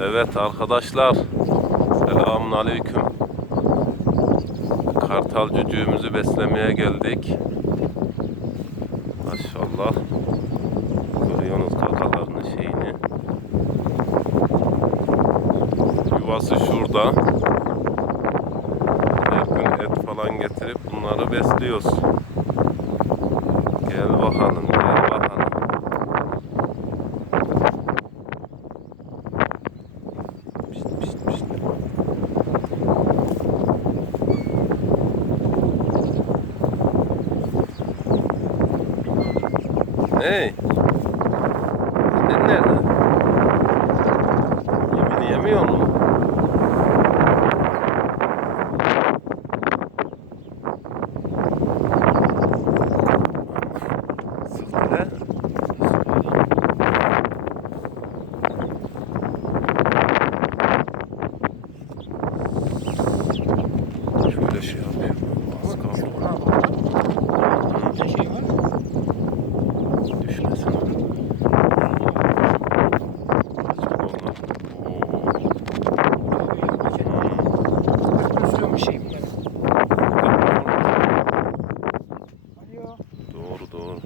Evet arkadaşlar, selamünaleyküm. Kartal cücüğümüzü beslemeye geldik. Maşallah. Görüyorsunuz kakalarının şeyini. Yuvası şurada. Her gün et falan getirip bunları besliyoruz. Gel bakalım, gel bakalım. Pişt, pişt, pişt. Hey! Sen nerede? Yemini yemiyor mu? Sıkıntı. Şöyle şey yapayım. Az kaldı. Düşmesin. Doğru doğru.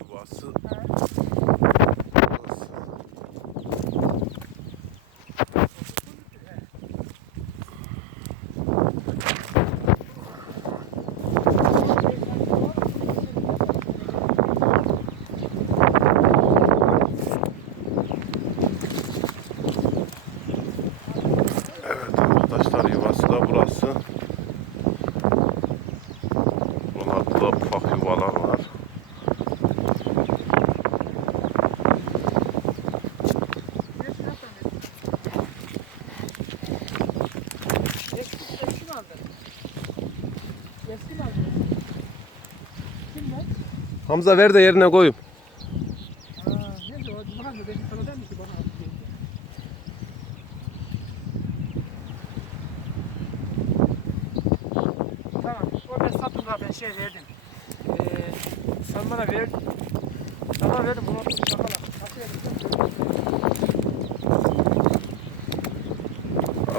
Yuvası. Evet arkadaşlar, yuvası da burası. Buralarda da ufak yuvalar var. Hamza ver de yerine koyayım. Tamam, o ben sattım da ben şey verdim. Sen bana ver. Sana verdim, bunu sen bana. Nasıl verdim?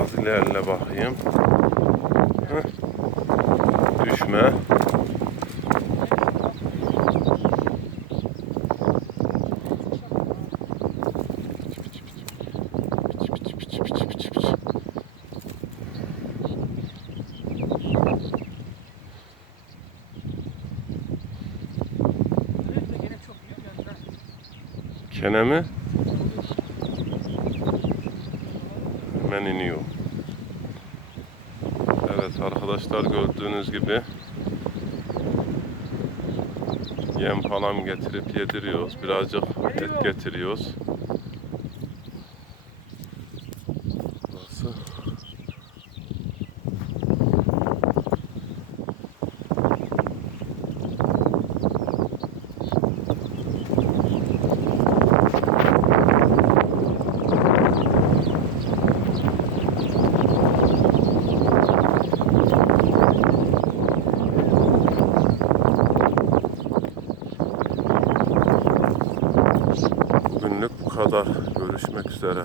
Az ilerle bakayım. Heh. Düşme. Kene mi? Hemen iniyor. Evet arkadaşlar, gördüğünüz gibi yem falan getirip yediriyoruz. Birazcık et getiriyoruz. Burası. Bugünlük bu kadar. Görüşmek üzere.